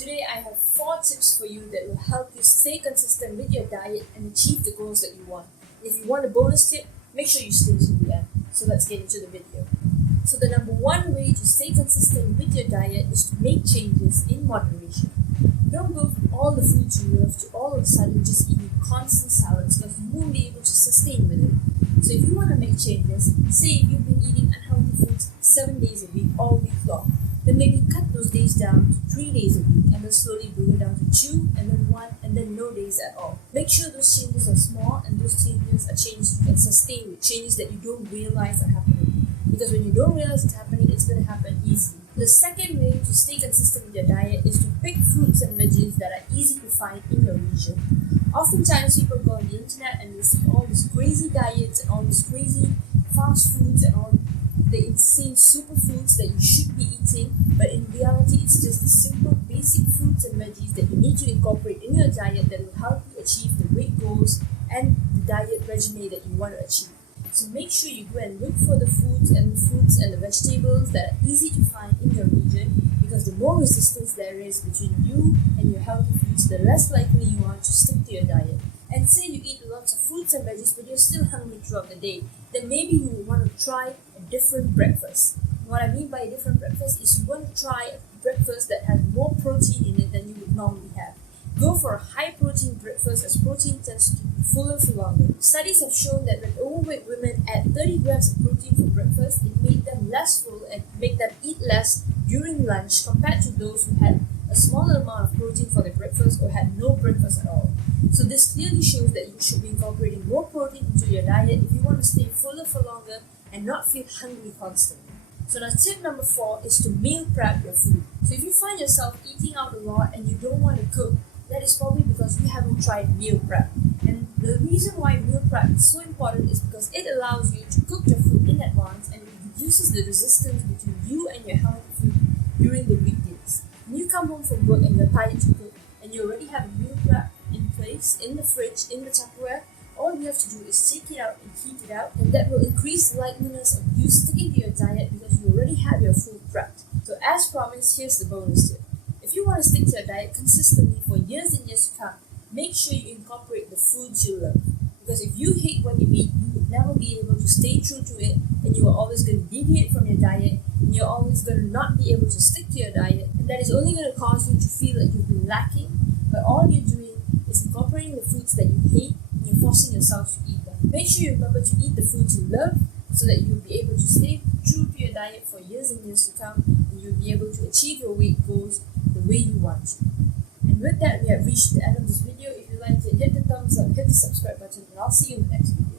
Today I have 4 tips for you that will help you stay consistent with your diet and achieve the goals that you want. If you want a bonus tip, make sure you stay to the end. So let's get into the video. So the number one way to stay consistent with your diet is to make changes in moderation. Don't go from all the foods you love to all of a sudden just eating constant salads because you won't be able to sustain with it. So if you want to make changes, say if you've been eating unhealthy foods 7 days a week all week long, then maybe cut those days down to 3 days a week and then slowly bring it down to 2 and then 1 and then no days at all. Make sure those changes are small and those changes are changes you can sustain with, changes that you don't realize are happening. Because when you don't realize it's happening, it's going to happen easily. The second way to stay consistent with your diet is to pick fruits and veggies that are easy to find in your region. Oftentimes people go on the internet and they see all these crazy diets and all these crazy fast foods and all the insane superfoods that you should be eating, but in reality it's just the simple basic fruits and veggies that you need to incorporate in your diet that will help you achieve the weight goals and the diet regimen that you want to achieve. So make sure you go and look for the foods and the fruits and the vegetables that are easy to find in your region, because the more resistance there is between you and your healthy foods, the less likely you are to stick to your diet. And say you eat lots of fruits and veggies but you're still hungry throughout the day, then maybe you will want to try a different breakfast. What I mean by a different breakfast is you want to try a breakfast that has more protein in it than you would normally have. Go for a high protein breakfast as protein tends to keep you fuller for longer. Studies have shown that when overweight women add 30 grams of protein for breakfast, it made them less full and made them eat less during lunch compared to those who had a smaller amount of protein for their breakfast or had no breakfast at all. So this clearly shows that you should be incorporating more protein into your diet if you want to stay fuller for longer and not feel hungry constantly. So now tip number 4 is to meal prep your food. So if you find yourself eating out a lot and you don't want to cook, that is probably because you haven't tried meal prep. And the reason why meal prep is so important is because it allows you to cook your food in advance and it reduces the resistance between you and your healthy food during the weekdays. When you come home from work and you're tired to cook and you already have a meal prep in place, in the fridge, in the Tupperware, all you have to do is take it out and heat it out, and that will increase the likeliness of you sticking to your diet because you already have your food prepped. So as promised, here's the bonus tip. If you want to stick to your diet consistently for years and years to come, make sure you incorporate the foods you love. Because if you hate what you eat, you will never be able to stay true to it, and you are always going to deviate from your diet, and you're always going to not be able to stick to your diet, and that is only going to cause you to feel like you've been lacking, but all you're doing is incorporating the foods that you hate, and you're forcing yourself to eat them. Make sure you remember to eat the foods you love, so that you'll be able to stay true to your diet for years and years to come, and you'll be able to achieve your weight goals the way you want to. And with that, we have reached the end of this video. If you liked it, hit the thumbs up, hit the subscribe button, and I'll see you in the next video.